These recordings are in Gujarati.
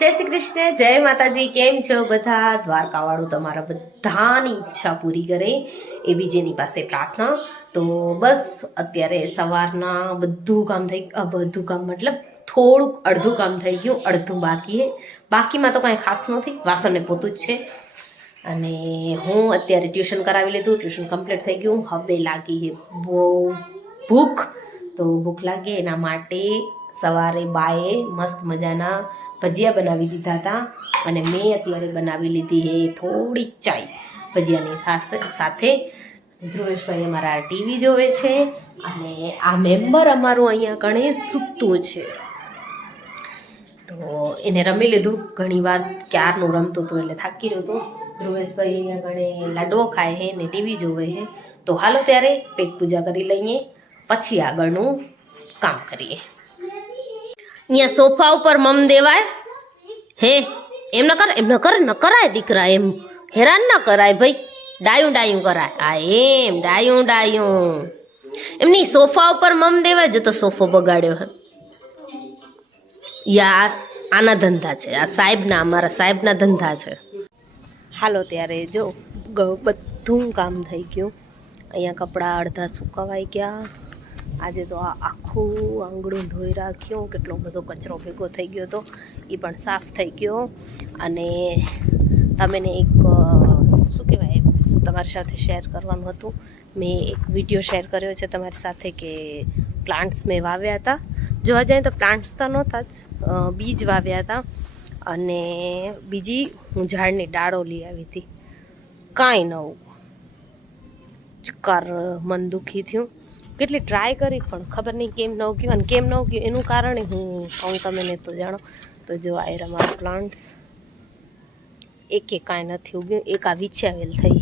જય શ્રી કૃષ્ણ, જય માતાજી, કેમ છો બધા? દ્વારકાવાળું તમારા બધાની ઈચ્છા પૂરી કરે એવી જેની પાસે પ્રાર્થના. તો બસ, અત્યારે સવારના બધું કામ થઈ બધું કામ મતલબ થોડુંક અડધું કામ થઈ ગયું, અડધું બાકી બાકીમાં તો કાંઈ ખાસ નથી, વાસણને પોતું જ છે. અને હું અત્યારે ટ્યુશન કરાવી લીધું, ટ્યુશન કમ્પ્લીટ થઈ ગયું. હવે લાગી બહુ ભૂખ. તો ભૂખ લાગી એના માટે સવારે બાએ મસ્ત મજાના ભજીયા બનાવી દીધા હતા અને મેં અત્યારે બનાવી લીધી હે થોડીક ચાય. ભજીયાની સાથે ધ્રુવેશભાઈ અમારા ટીવી જોવે છે અને આ મેમ્બર અમારું અહીંયા કણે સૂતું છે. તો એને રમી લીધું. ઘણી વાર ક્યારનું રમતું હતું એટલે થાકી રહ્યું હતું. ધ્રુવેશભાઈ અહીંયા કણે લાડવો ખાય છે ને ટીવી જોવે છે તો હાલો ત્યારે પેટ પૂજા કરી લઈએ. પછી આગળનું કામ કરીએ. અહીંયા સોફા ઉપર મમ દેવાય? હે? એમ ન કર એમ ન કર ન કરાય દીકરા એમ. હેરાન ન કરાય ભાઈ. ડાયું ડાયું કરાય. આ એમ, ડાયું ડાયું. એમની સોફા ઉપર મમ દેવાય, જો તો સોફો બગાડ્યો હે. યા આના ધંધા છે. આ સાહેબના, અમારા સાહેબના ધંધા છે. હાલો ત્યારે જો બધું કામ થઈ ગયું. અહીંયા કપડાં અડધા સુકાવાઈ ગયા. આજે તો આ આખું આંગળું ધોઈ રાખ્યું, કેટલો બધો કચરો ભેગો થઈ ગયો હતો, એ પણ સાફ થઈ ગયો. અને તમે એક શું કહેવાય, તમારી સાથે શેર કરવાનું હતું. મેં એક વીડિયો શેર કર્યો છે તમારી સાથે કે પ્લાન્ટ્સ મેં વાવ્યા હતા. જોવા જાય તો પ્લાન્ટ્સ તો નહોતા જ બીજ વાવ્યા હતા. અને બીજી હું ઝાડની ડાળો લઈ આવી હતી. કાંઈ નવું ચક્કર, મન દુખી થયું. કેટલી ટ્રાય કરી પણ ખબર નહીં કેમ ન ઉગ્યું અને કેમ ન ઉગ્યું એનું કારણે હું કહું તમે ને તો જાણો. તો જો આ અમારા પ્લાન્ટ્સ એકે કાંઈ નથી ઉગ્યું, એક આ વિછાવેલ થઈ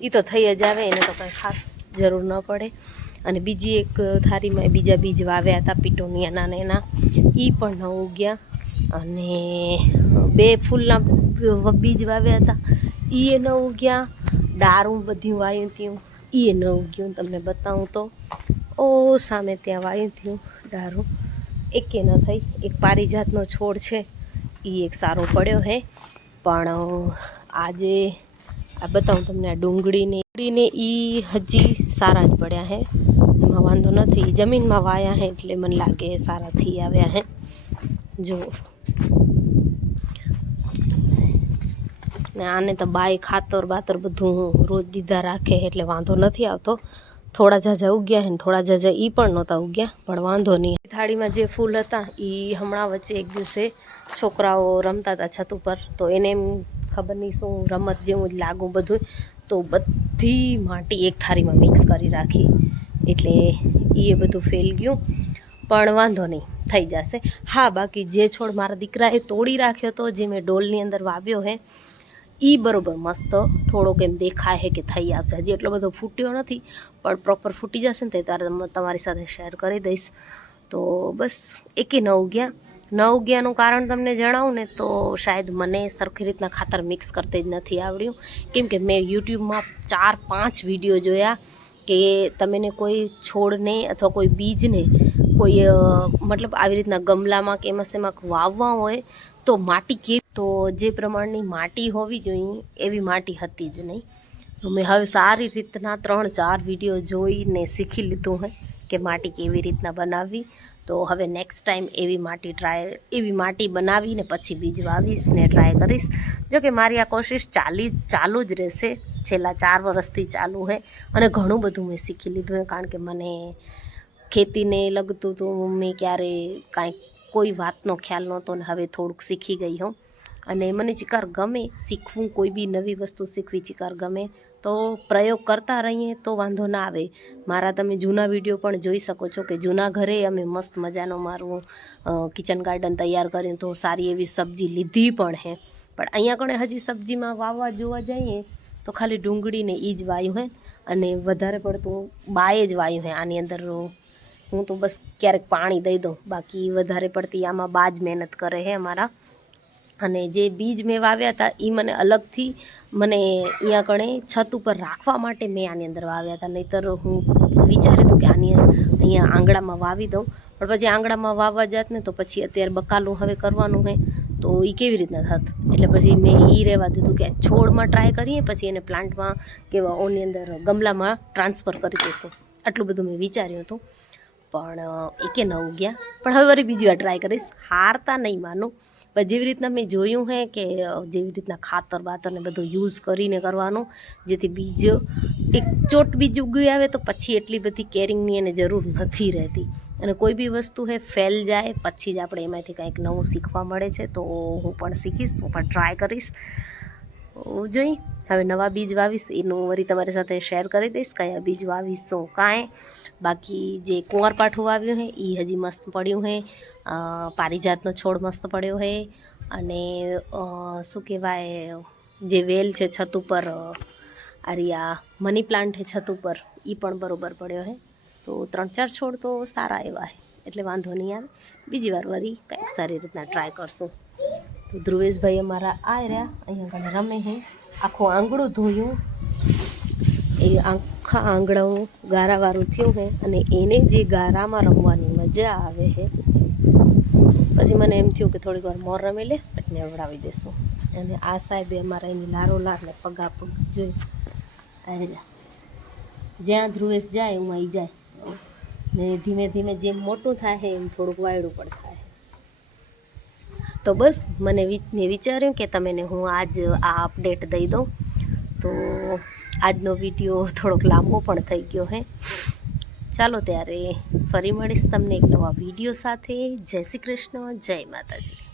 એ તો થઈ જ આવે, એને તો કાંઈ ખાસ જરૂર ન પડે. અને બીજી એક થારીમાં બીજા બીજ વાવ્યા હતા પીટોનિયાના ને એના. એ પણ ન ઉગ્યા. અને બે ફૂલના બીજ વાવ્યા હતા એ ન ઉગ્યા. ડારું બધું વાયું ત્યું. એ ન ઉગ્યું તમને બતાવું તો. ઓ સામે ત્યાં વાયું થયું, ડારું. એકે ન થઈ, એક પારિજાતનો છોડ છે. એ એક સારો પડ્યો હે. પણ આજે, આ બતાવું તમને આ ડુંગળીને ડુંગળીને એ હજી સારા જ પડ્યા હે. એમાં વાંધો નથી. જમીનમાં વાયા હે એટલે મને લાગે સારા થઈ આવ્યા હે. જો ને આને તો બાય ખાતર, બાતર બધું રોજ દીધા રાખે એટલે વાંધો નથી આવતો. થોડા ઝાઝા ઉગ્યા હે ને થોડા ઝાઝા એ પણ નહોતા ઉગ્યા, પણ વાંધો નહીં. થાળીમાં જે ફૂલ હતા એ હમણાં વચ્ચે એક દિવસે છોકરાઓ રમતા હતા છત ઉપર, તો એને એમ ખબર નહીં શું રમત જેવું જ લાગુ બધું. તો બધી માટી એક થાળીમાં મિક્સ કરી રાખી, એટલે એ બધું ફેલ ગયું. પણ વાંધો નહીં, થઈ જશે. હા, બાકી જે છોડ મારા દીકરાએ તોડી રાખ્યો હતો, જે મેં ડોલની અંદર વાવ્યો હે એ બરાબર મસ્ત થોડોક એમ દેખાય છે કે થઈ આવશે હજી એટલો બધો ફૂટ્યો નથી, પણ પ્રોપર ફૂટી જશે ને તે ત્યારે તમારી સાથે શેર કરી દઈશ. તો બસ એકે નવ ગયા નવ ગયાનું કારણ તમને જણાવું ને તો શાયદ મને સરખી રીતના ખાતર મિક્સ કરતી જ નથી આવડ્યું. કેમ કે મેં યુટ્યુબમાં ચાર પાંચ વીડિયો જોયા કે તમેને કોઈ છોડને અથવા કોઈ બીજને કોઈ મતલબ આવી રીતના ગમલામાં કે એમાં સેમાં વાવવા હોય તો માટી કેવી તો જે પ્રમાણની માટી હોવી જોઈએ, એવી માટી હતી જ નહીં. મેં હવે સારી રીતના ત્રણ ચાર વીડિયો જોઈને શીખી લીધું હોય કે માટી કેવી રીતના બનાવવી. તો હવે નેક્સ્ટ ટાઈમ એવી માટી ટ્રાય એવી માટી બનાવીને પછી બીજ વાવીશ ને ટ્રાય કરીશ. જો કે મારી આ કોશિશ ચાલી, ચાલુ જ રહેશે. છેલ્લા ચાર વર્ષથી ચાલુ છે અને ઘણું બધું મેં શીખી લીધું છે કારણ કે મને ખેતીને લગતું તો મેં ક્યારે કાંઈ કોઈ વાતનો ખ્યાલ નહોતો ને હવે થોડુંક શીખી ગઈ હું અને મને ચિકાર ગમે, શીખવું, કોઈ બી નવી વસ્તુ શીખવી ચિકાર ગમે, તો પ્રયોગ કરતા રહીએ તો વાંધો ના આવે. મારા તમે જૂના વીડિયો પણ જોઈ શકો છો કે જૂના ઘરે અમે મસ્ત મજાનો મારું કિચન ગાર્ડન તૈયાર કર્યું તો સારી એવી સબ્જી લીધી પણ હે. પણ અહીંયા કણે હજી સબ્જીમાં વાવવા જોવા જઈએ, તો ખાલી ડુંગળીને એ જ વાયું હે. અને વધારે પડતું બાએ જ વાયું હે આની અંદર. હું તો બસ ક્યારેક પાણી દઈ દઉં, બાકી વધારે પડતી આમાં બાજ મહેનત કરે હે અમારા. અને જે બીજ મેં વાવ્યા હતા એ મને અલગથી મને અહીંયા કણે છત ઉપર રાખવા માટે મેં આની અંદર વાવ્યા હતા. નહીંતર હું વિચાર્યું હતું કે આની અહીંયા આંગણામાં વાવી દઉં. પણ પછી આંગણામાં વાવવા જાત ને તો પછી અત્યારે બકાલું હવે કરવાનું હોય તો એ કેવી રીતના થાત? એટલે પછી મેં એ રહેવા દીધું કે છોડમાં ટ્રાય કરીએ, પછી એને પ્લાન્ટમાં કે ઓની અંદર ગમલામાં ટ્રાન્સફર કરી દઈશું. આટલું બધું મેં વિચાર્યું હતું. પણ એકે ન ઉગ્યા. પણ હવે વળી બીજી વાર ટ્રાય કરીશ. હારતા નહીં માનું. પણ જેવી રીતના મેં જોયું હે કે જેવી રીતના ખાતર બાતરને બધું યુઝ કરીને કરવાનું, જેથી બીજ એક ચોટ બીજ ઉગી આવે તો પછી એટલી બધી કેરિંગની એને જરૂર નથી રહેતી. અને કોઈ બી વસ્તુ હે ફેલ જાય, પછી જ આપણે એમાંથી કંઈક નવું શીખવા મળે છે, તો હું પણ શીખીશ, હું પણ ટ્રાય કરીશ. જોઈ હવે નવા બીજ વાવીશ, એનું વળી તમારી સાથે શેર કરી દઈશ, કયા બીજ વાવીશ શું કાંઈ. બાકી જે કુંવરપાઠું વાવ્યું છે એ હજી મસ્ત પડ્યું છે પારિજાતનો છોડ મસ્ત પડ્યો છે અને શું કહેવાય, જે વેલ છે છત ઉપર આરિયા મની પ્લાન્ટ છે છત ઉપર એ પણ બરોબર પડ્યો છે તો ત્રણ ચાર છોડ તો સારા એવા છે એટલે વાંધો નહીં આવે. બીજી વાર વળી કંઈક સારી રીતના ટ્રાય કરશું. તો ધ્રુવેશભાઈ અમારા આ રહ્યા, અહીંયા આગળ રમે છે આખું આંગળું ધોયું. એ આખા આંગણું ગારાવાળું થયું છે અને એને જે ગારામાં રમવાની મજા આવે છે પછી મને એમ થયું કે થોડીક વાર મોર રમી લે એટલે નવડાવી દેશું. અને આ સાહેબે અમારા એની લારો લાર ને પગા પગ જોઈ આ રહ્યા. જ્યાં ધ્રુવેશ જાય હું એ જાય. ને ધીમે ધીમે જેમ મોટું થાય એમ થોડુંક વાયડું પણ થાય. તો બસ મને મેં વિચાર્યું કે તમને હું આજ આ અપડેટ દઈ દઉં. તો આજનો વીડિયો થોડોક લાંબો પણ થઈ ગયો હે. ચાલો ત્યારે ફરી મળીશ તમને એક નવા વીડિયો સાથે. જય શ્રી કૃષ્ણ, જય માતાજી.